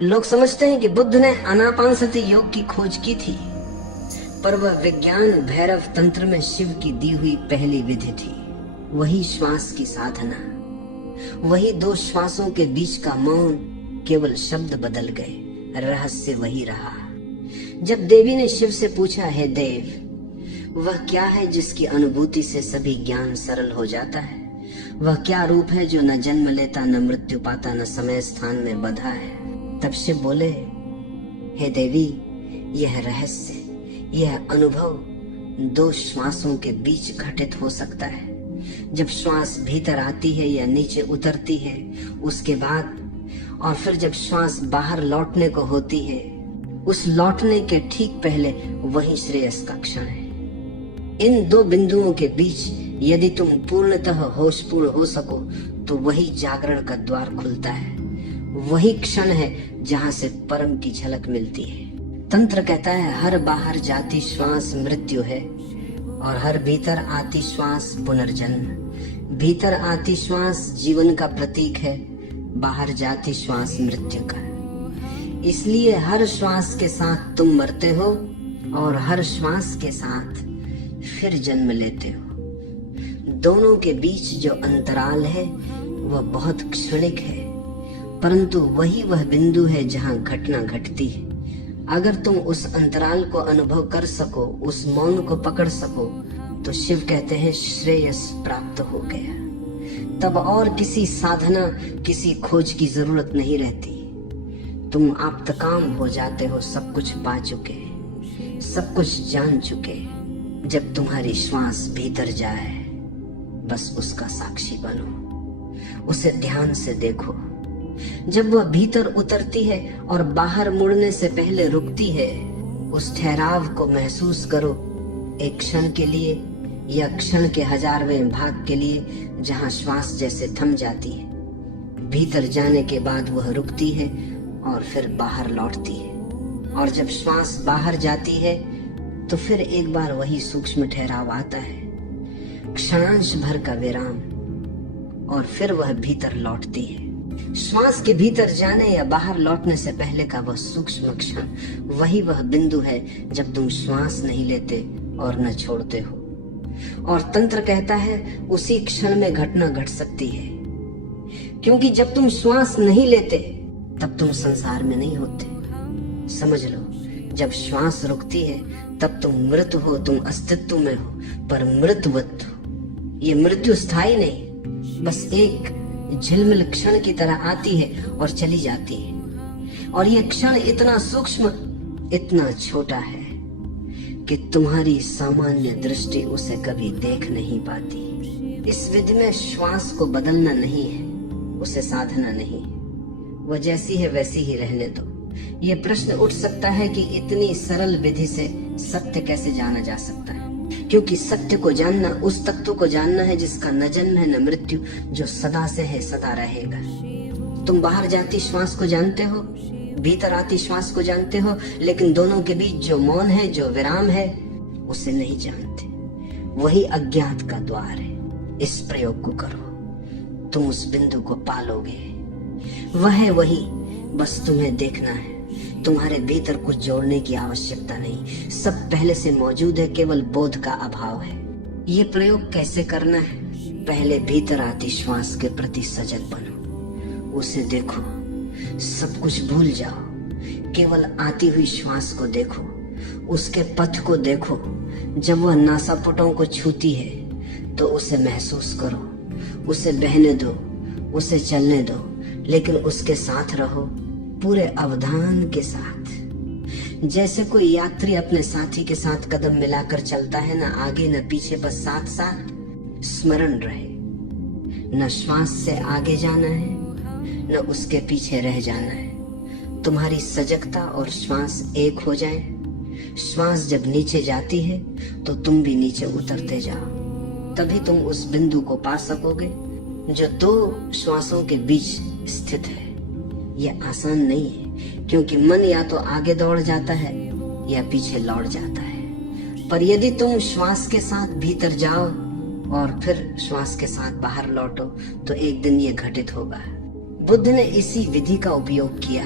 लोग समझते हैं कि बुद्ध ने आनापानसति योग की खोज की थी, पर वह विज्ञान भैरव तंत्र में शिव की दी हुई पहली विधि थी। वही श्वास की साधना, वही दो श्वासों के बीच का मौन, केवल शब्द बदल गए, रहस्य वही रहा। जब देवी ने शिव से पूछा, हे देव, वह क्या है जिसकी अनुभूति से सभी ज्ञान सरल हो जाता है? वह क्या रूप है जो न जन्म लेता, न मृत्यु पाता, न समय स्थान में बंधा है? तब शिव बोले, हे देवी, यह रहस्य, यह अनुभव दो श्वासों के बीच घटित हो सकता है। जब श्वास भीतर आती है या नीचे उतरती है, उसके बाद और फिर जब श्वास बाहर लौटने को होती है, उस लौटने के ठीक पहले वही श्रेयस का क्षण है। इन दो बिंदुओं के बीच यदि तुम पूर्णतः होशपूर्ण हो सको तो वही जागरण का द्वार खुलता है। वही क्षण है जहां से परम की झलक मिलती है। तंत्र कहता है, हर बाहर जाती श्वास मृत्यु है और हर भीतर आती श्वास पुनर्जन्म। भीतर आती श्वास जीवन का प्रतीक है, बाहर जाती श्वास मृत्यु का। इसलिए हर श्वास के साथ तुम मरते हो और हर श्वास के साथ फिर जन्म लेते हो। दोनों के बीच जो अंतराल है वह बहुत क्षणिक है, परंतु वही वह बिंदु है जहां घटना घटती है। अगर तुम उस अंतराल को अनुभव कर सको, उस मौन को पकड़ सको, तो शिव कहते हैं श्रेयस प्राप्त हो गया। तब और किसी साधना, किसी खोज की जरूरत नहीं रहती। तुम आप्तकाम हो जाते हो, सब कुछ पा चुके, सब कुछ जान चुके। जब तुम्हारी श्वास भीतर जाए, बस उसका साक्षी बनो, उसे ध्यान से देखो। जब वह भीतर उतरती है और बाहर मुड़ने से पहले रुकती है, उस ठहराव को महसूस करो, एक क्षण के लिए या क्षण के 1000वें भाग के लिए, जहां श्वास जैसे थम जाती है। भीतर जाने के बाद वह रुकती है और फिर बाहर लौटती है, और जब श्वास बाहर जाती है तो फिर एक बार वही सूक्ष्म ठहराव आता है, क्षणांश भर का विराम, और फिर वह भीतर लौटती है। श्वास के भीतर जाने या बाहर लौटने से पहले का वह सूक्ष्म क्षण, वही वह बिंदु है जब तुम श्वास नहीं लेते और न छोड़ते हो। और तंत्र कहता है उसी क्षण में घटना घट सकती है, क्योंकि जब तुम श्वास नहीं लेते तब तुम संसार में नहीं होते। समझ लो, जब श्वास रुकती है तब तुम मृत हो, तुम अस्तित्व में हो, पर मृतवत हो। ये मृत्यु स्थायी नहीं, बस एक झिलमिल क्षण की तरह आती है और चली जाती है। और ये क्षण इतना सूक्ष्म, इतना छोटा है कि तुम्हारी सामान्य दृष्टि उसे कभी देख नहीं पाती। इस विधि में श्वास को बदलना नहीं है, उसे साधना नहीं, वह जैसी है वैसी ही रहने दो। ये प्रश्न उठ सकता है कि इतनी सरल विधि से सत्य कैसे जाना जा सकता है? क्योंकि सत्य को जानना उस तत्व को जानना है जिसका न जन्म है न मृत्यु, जो सदा से है, सदा रहेगा। तुम बाहर जाती श्वास को जानते हो, भीतर आती श्वास को जानते हो, लेकिन दोनों के बीच जो मौन है, जो विराम है, उसे नहीं जानते। वही अज्ञात का द्वार है। इस प्रयोग को करो, तुम उस बिंदु को पालोगे। वह है वही, बस तुम्हें देखना है। तुम्हारे भीतर कुछ जोड़ने की आवश्यकता नहीं, सब पहले से मौजूद है, केवल बोध का अभाव है। ये प्रयोग कैसे करना है? पहले भीतर आती श्वास के प्रति सजग बनो, उसे देखो, सब कुछ भूल जाओ, केवल आती हुई श्वास को देखो, उसके पथ को देखो। जब वह नासापुटों को छूती है तो उसे महसूस करो, उसे बहने दो, उसे चलने दो, लेकिन उसके साथ रहो, पूरे अवधान के साथ। जैसे कोई यात्री अपने साथी के साथ कदम मिलाकर चलता है, ना आगे न पीछे, बस साथ साथ। स्मरण रहे, न श्वास से आगे जाना है न उसके पीछे रह जाना है। तुम्हारी सजगता और श्वास एक हो जाए। श्वास जब नीचे जाती है तो तुम भी नीचे उतरते जाओ, तभी तुम उस बिंदु को पा सकोगे जो दो श्वासों के बीच स्थित है। यह आसान नहीं है, क्योंकि मन या तो आगे दौड़ जाता है या पीछे लौट जाता है। पर यदि तुम श्वास के साथ भीतर जाओ और फिर श्वास के साथ बाहर लौटो, तो एक दिन ये घटित होगा। बुद्ध ने इसी विधि का उपयोग किया।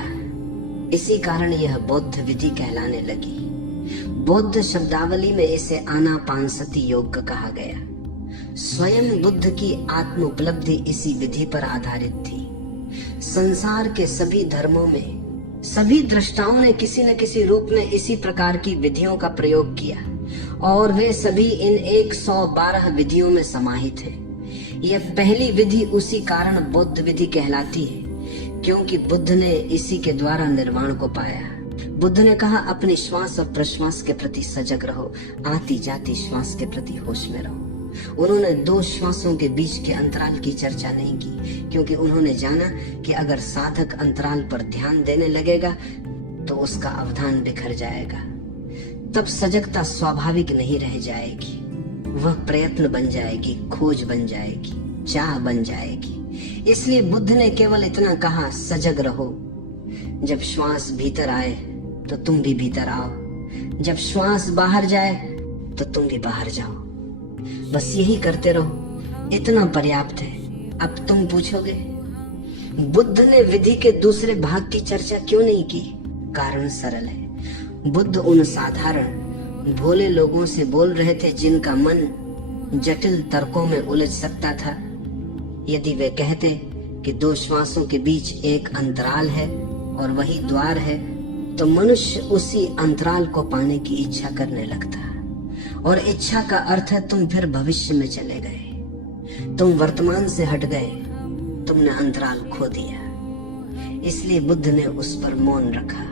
इसी कारण यह बौद्ध विधि कहलाने लगी। बौद्ध शब्दावली में इसे आनापानसति योग कहा गया। स्वयं बुद्ध की आत्म उपलब्धि इसी विधि पर आधारित थी। संसार के सभी धर्मों में सभी दृष्टाओं ने किसी न किसी रूप में इसी प्रकार की विधियों का प्रयोग किया और वे सभी इन 112 विधियों में समाहित है। यह पहली विधि उसी कारण बौद्ध विधि कहलाती है क्योंकि बुद्ध ने इसी के द्वारा निर्वाण को पाया। बुद्ध ने कहा, अपने श्वास और प्रश्वास के प्रति सजग रहो, आती जाती श्वास के प्रति होश में रहो। उन्होंने 2 श्वासों के बीच के अंतराल की चर्चा नहीं की क्योंकि उन्होंने जाना कि अगर साधक अंतराल पर ध्यान देने लगेगा तो उसका अवधान बिखर जाएगा। तब सजगता स्वाभाविक नहीं रह जाएगी, वह प्रयत्न बन जाएगी, खोज बन जाएगी, चाह बन जाएगी। इसलिए बुद्ध ने केवल इतना कहा, सजग रहो। जब श्वास भीतर आए तो तुम भी भीतर आओ, जब श्वास बाहर जाए तो तुम भी बाहर जाओ। बस यही करते रहो, इतना पर्याप्त है। अब तुम पूछोगे, बुद्ध ने विधि के दूसरे भाग की चर्चा क्यों नहीं की? कारण सरल है। बुद्ध उन साधारण भोले लोगों से बोल रहे थे जिनका मन जटिल तर्कों में उलझ सकता था। यदि वे कहते कि 2 श्वासों के बीच एक अंतराल है और वही द्वार है, तो मनुष्य उसी अंतराल को पाने की इच्छा करने लगता। और इच्छा का अर्थ है तुम फिर भविष्य में चले गए, तुम वर्तमान से हट गए, तुमने अंतराल खो दिया। इसलिए बुद्ध ने उस पर मौन रखा।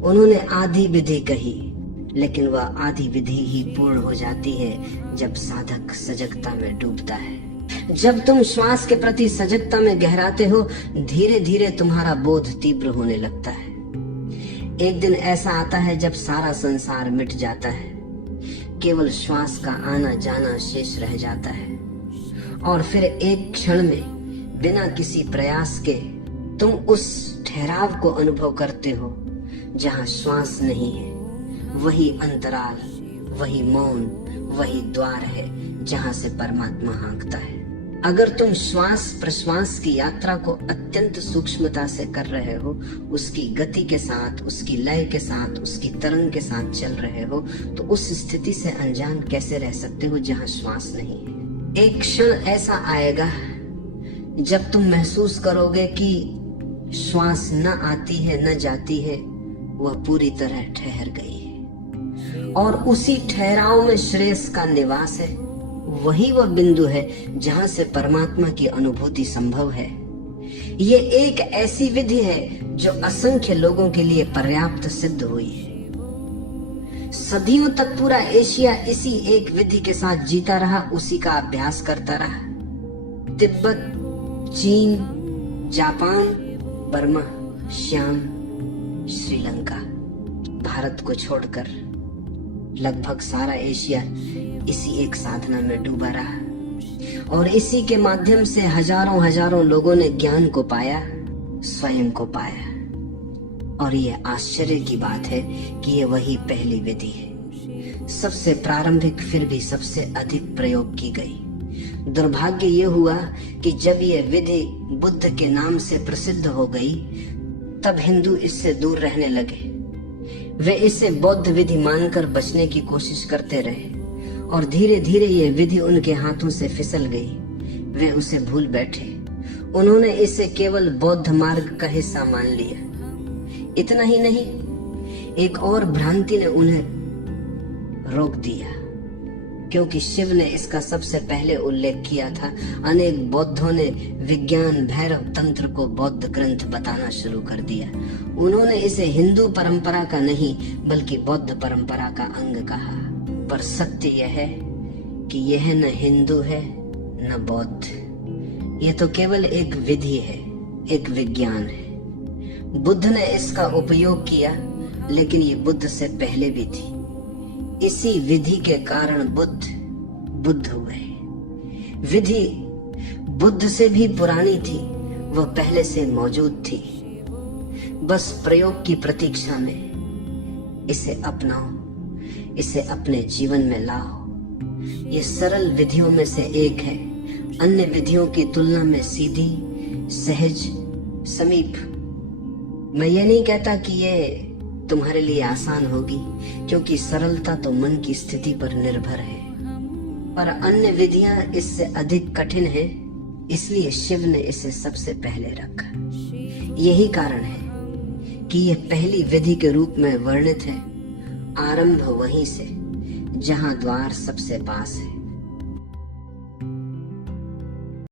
उन्होंने आधी विधि कही, लेकिन वह आधी विधि ही पूर्ण हो जाती है जब साधक सजगता में डूबता है। जब तुम श्वास के प्रति सजगता में गहराते हो, धीरे धीरे तुम्हारा बोध तीव्र होने लगता है। एक दिन ऐसा आता है जब सारा संसार मिट जाता है, केवल श्वास का आना जाना शेष रह जाता है और फिर एक क्षण में बिना किसी प्रयास के तुम उस ठहराव को अनुभव करते हो जहाँ श्वास नहीं है। वही अंतराल, वही मौन, वही द्वार है जहाँ से परमात्मा हाँकता है। अगर तुम श्वास प्रश्वास की यात्रा को अत्यंत सूक्ष्मता से कर रहे हो, उसकी गति के साथ, उसकी लय के साथ, उसकी तरंग के साथ चल रहे हो, तो उस स्थिति से अनजान कैसे रह सकते हो जहाँ श्वास नहीं है। एक क्षण ऐसा आएगा जब तुम महसूस करोगे कि श्वास न आती है न जाती है, वह पूरी तरह ठहर गई है और उसी ठहराव में श्रेयस का निवास है। वही वह बिंदु है जहां से परमात्मा की अनुभूति संभव है। ये एक ऐसी विधि है जो असंख्य लोगों के लिए पर्याप्त सिद्ध हुई है। सदियों तक पूरा एशिया इसी एक विधि के साथ जीता रहा, उसी का अभ्यास करता रहा। तिब्बत, चीन, जापान, बर्मा, श्याम, श्रीलंका, भारत को छोड़कर लगभग सारा एशिया इसी एक साधना में डूबा रहा और इसी के माध्यम से हजारों हजारों लोगों ने ज्ञान को पाया, स्वयं को पाया। और ये आश्चर्य की बात है कि ये वही पहली विधि है, सबसे प्रारंभिक, फिर भी सबसे अधिक प्रयोग की गई। दुर्भाग्य ये हुआ कि जब ये विधि बुद्ध के नाम से प्रसिद्ध हो गई, तब हिंदू इससे दूर रहने लगे। वे इसे बौद्ध विधि मानकर बचने की कोशिश करते रहे और धीरे धीरे ये विधि उनके हाथों से फिसल गई। वे उसे भूल बैठे। उन्होंने इसे केवल बौद्ध मार्ग का हिस्सा मान लिया। इतना ही नहीं, एक और भ्रांति ने उन्हें रोक दिया, क्योंकि शिव ने इसका सबसे पहले उल्लेख किया था। अनेक बौद्धों ने विज्ञान भैरव तंत्र को बौद्ध ग्रंथ बताना शुरू कर दिया। उन्होंने इसे हिंदू परंपरा का नहीं बल्कि बौद्ध परंपरा का अंग कहा। पर सत्य यह है कि यह न हिंदू है न बौद्ध, यह तो केवल एक विधि है, एक विज्ञान है। बुद्ध ने इसका उपयोग किया, लेकिन ये बुद्ध से पहले भी थी। इसी विधि के कारण बुद्ध हुए। विधि बुद्ध से भी पुरानी थी, वह पहले से मौजूद थी। बस प्रयोग की प्रतीक्षा में इसे अपनाओ, इसे अपने जीवन में लाओ। ये सरल विधियों में से एक है, अन्य विधियों की तुलना में सीधी, सहज, समीप मैं ये नहीं कहता कि ये तुम्हारे लिए आसान होगी, क्योंकि सरलता तो मन की स्थिति पर निर्भर है, पर अन्य विधियां इससे अधिक कठिन है, इसलिए शिव ने इसे सबसे पहले रखा। यही कारण है कि यह पहली विधि के रूप में वर्णित है। आरंभ वहीं से जहां द्वार सबसे पास है।